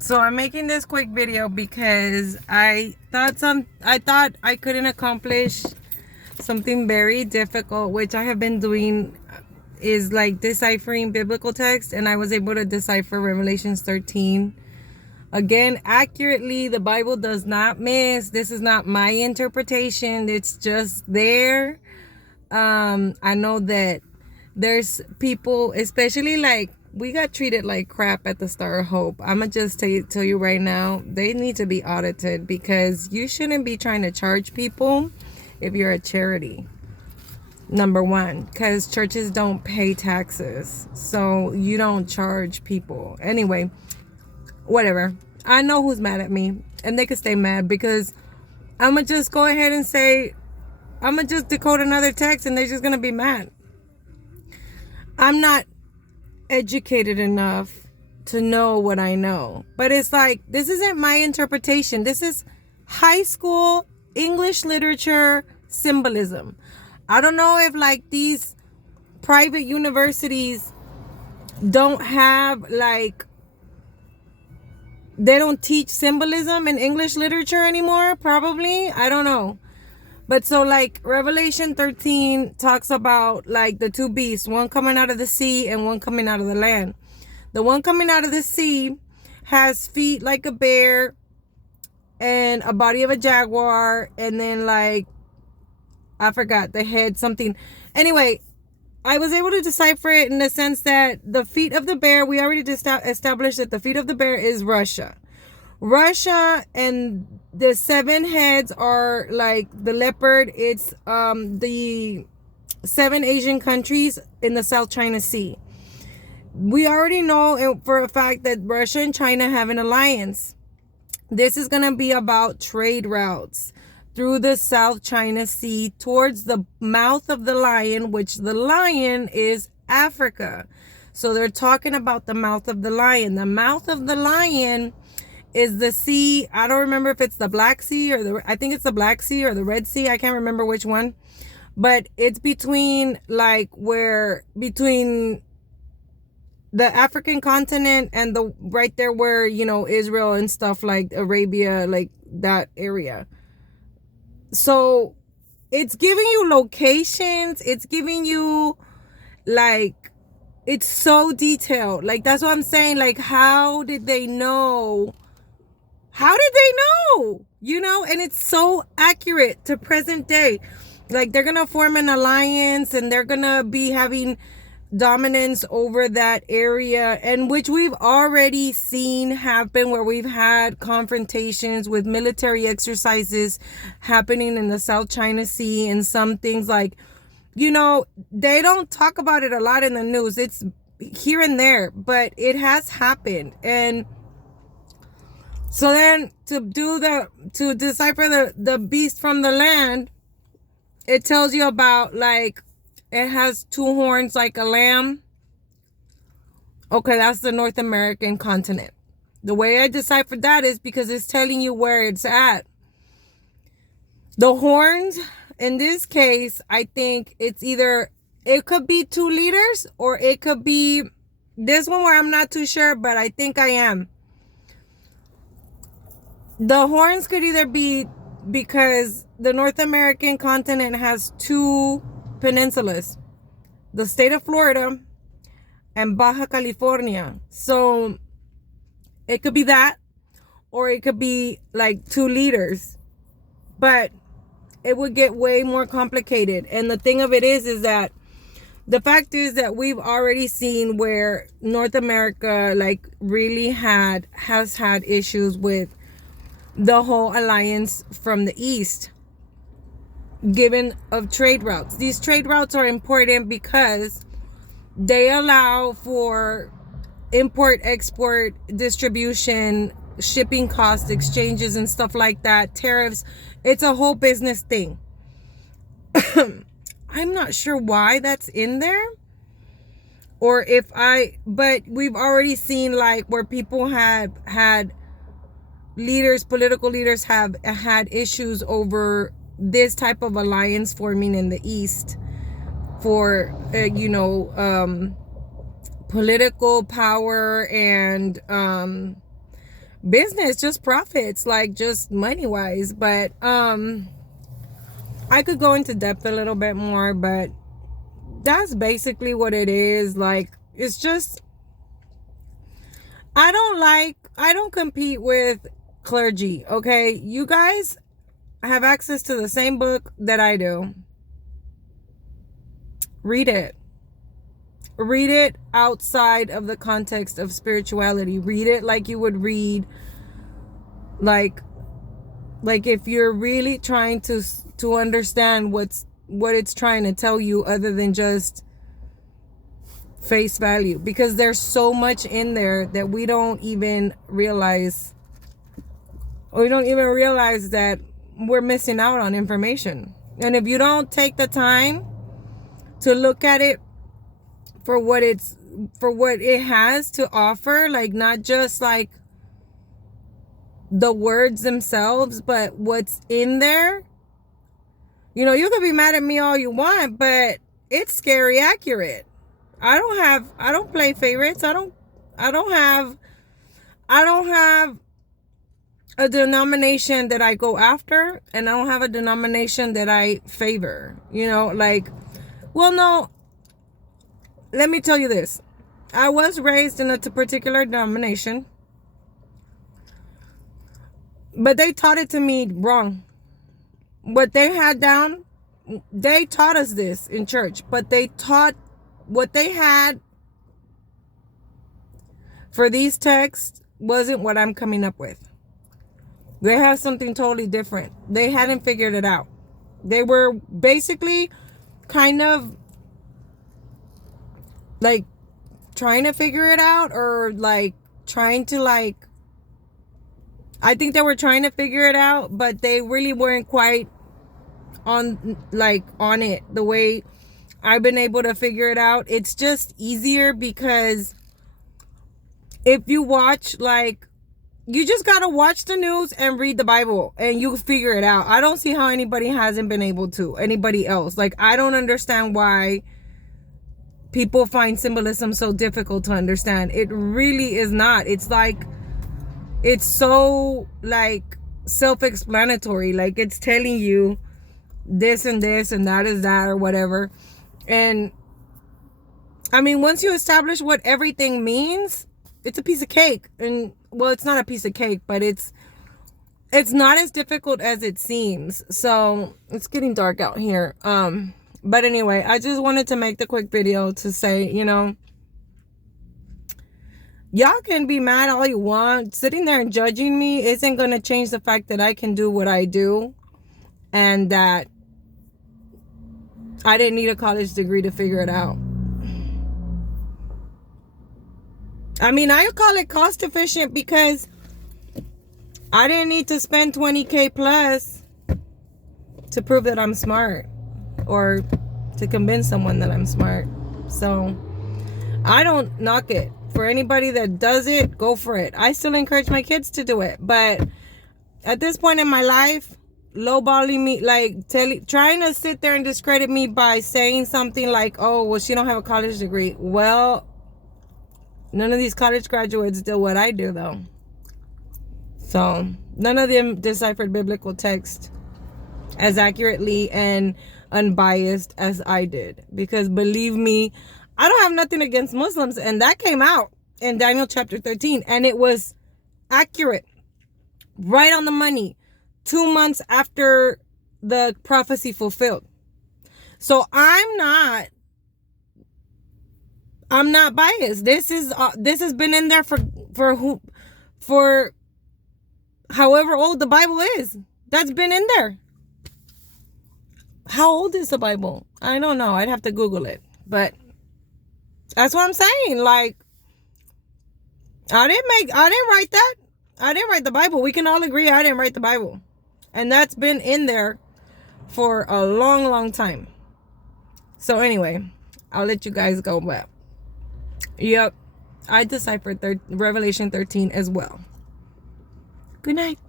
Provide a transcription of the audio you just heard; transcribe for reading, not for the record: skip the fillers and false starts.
So I'm making this quick video because I thought I couldn't accomplish something very difficult, which I have been doing, is like deciphering biblical text, and I was able to decipher Revelations 13 again accurately. The Bible does not miss. This is not my interpretation, it's just there. I know that there's people, especially like we got treated like crap at the Star of Hope. I'ma just tell you right now, they need to be audited, because you shouldn't be trying to charge people if you're a charity. Number one, because churches don't pay taxes, so you don't charge people. Anyway, whatever. I know who's mad at me, and they can stay mad, because I'ma just go ahead and say, I'ma just decode another text and they're just gonna be mad. I'm not educated enough to know what I know. But it's like, this isn't my interpretation. This is high school English literature symbolism. I don't know if like these private universities don't have like, they don't teach symbolism in English literature anymore, probably. I don't know. But so like Revelation 13 talks about like the two beasts, one coming out of the sea and one coming out of the land. The one coming out of the sea has feet like a bear and a body of a jaguar, and then like, I forgot the head, something. Anyway, I was able to decipher it in the sense that the feet of the bear, we already established that the feet of the bear is Russia. Russia, and the seven heads are like the leopard. It's the 7 Asian countries in the South China Sea. We already know for a fact that Russia and China have an alliance. This is going to be about trade routes through the South China Sea towards the mouth of the lion, which the lion is Africa. So they're talking about the mouth of the lion. The mouth of the lion is the sea. I don't remember if it's the Black Sea or I think it's the Black Sea or the Red Sea. I can't remember which one, but it's between between the African continent and the right there where, you know, Israel and stuff, like Arabia, like that area. So it's giving you locations. It's giving you like, it's so detailed. Like, that's what I'm saying. Like, how did they know? How did they know? You know, and it's so accurate to present day. Like, they're going to form an alliance and they're going to be having dominance over that area, and which we've already seen happen, where we've had confrontations with military exercises happening in the South China Sea, and some things like, you know, they don't talk about it a lot in the news. It's here and there, but it has happened. And so then to decipher the beast from the land, it tells you about like, it has 2 horns like a lamb. Okay, that's the North American continent. The way I deciphered that is because it's telling you where it's at. The horns, in this case, I think it's either, it could be 2 liters, or it could be this one where I'm not too sure, but I think I am. The horns could either be because the North American continent has 2 peninsulas, the state of Florida and Baja California. So it could be that, or it could be like 2 liters, but it would get way more complicated. And the thing of it is that the fact is that we've already seen where North America like really has had issues with the whole alliance from the east, given of trade routes. These trade routes are important because they allow for import, export, distribution, shipping costs, exchanges, and stuff like that, tariffs. It's a whole business thing. I'm not sure why that's in there, or but we've already seen like where people had leaders, political leaders have had issues over this type of alliance forming in the East for, political power and business, just profits, like just money wise. But I could go into depth a little bit more, but that's basically what it is. Like, it's just, I don't compete with clergy. Okay, you guys have access to the same book that I do. Read it. Read it outside of the context of spirituality. Read it like you would read, like if you're really trying to understand what it's trying to tell you, other than just face value, because there's so much in there that we don't even realize, that we're missing out on information. And if you don't take the time to look at it for what it has to offer, like not just like the words themselves, but what's in there, you could be mad at me all you want, but it's scary accurate. I don't play favorites. I don't have a denomination that I go after, and I don't have a denomination that I favor. Well, no, let me tell you this. I was raised in a particular denomination, but they taught it to me wrong. What they had down, they taught us this in church, but they taught what they had for these texts wasn't what I'm coming up with. They have something totally different. They hadn't figured it out. They were basically kind of like trying to figure it out, or like trying to I think they were trying to figure it out, but they really weren't quite on it the way I've been able to figure it out. It's just easier because if you watch, you just gotta watch the news and read the Bible and you figure it out. I don't see how anybody hasn't been able to, anybody else. I don't understand why people find symbolism so difficult to understand. It really is not. It's so self-explanatory. It's telling you this and this and that is that or whatever. And I mean, once you establish what everything means, it's a piece of cake. And well, it's not a piece of cake, but it's not as difficult as it seems. So it's getting dark out here. But anyway, I just wanted to make the quick video to say, y'all can be mad all you want. Sitting there and judging me isn't going to change the fact that I can do what I do, and that I didn't need a college degree to figure it out. I mean, I call it cost efficient because I didn't need to spend $20,000 plus to prove that I'm smart, or to convince someone that I'm smart. So I don't knock it. For anybody that does it, go for it. I still encourage my kids to do it, but at this point in my life, lowballing me, trying to sit there and discredit me by saying something like, oh, well, she don't have a college degree. Well, none of these college graduates do what I do, though. So none of them deciphered biblical text as accurately and unbiased as I did. Because believe me, I don't have nothing against Muslims, and that came out in Daniel chapter 13, and it was accurate, right on the money, 2 months after the prophecy fulfilled. So I'm not biased. This has been in there for however old the Bible is. That's been in there. How old is the Bible? I don't know. I'd have to Google it. But that's what I'm saying. I didn't write that. I didn't write the Bible. We can all agree I didn't write the Bible. And that's been in there for a long, long time. So anyway, I'll let you guys go. But yep, I deciphered Revelation 13 as well. Good night.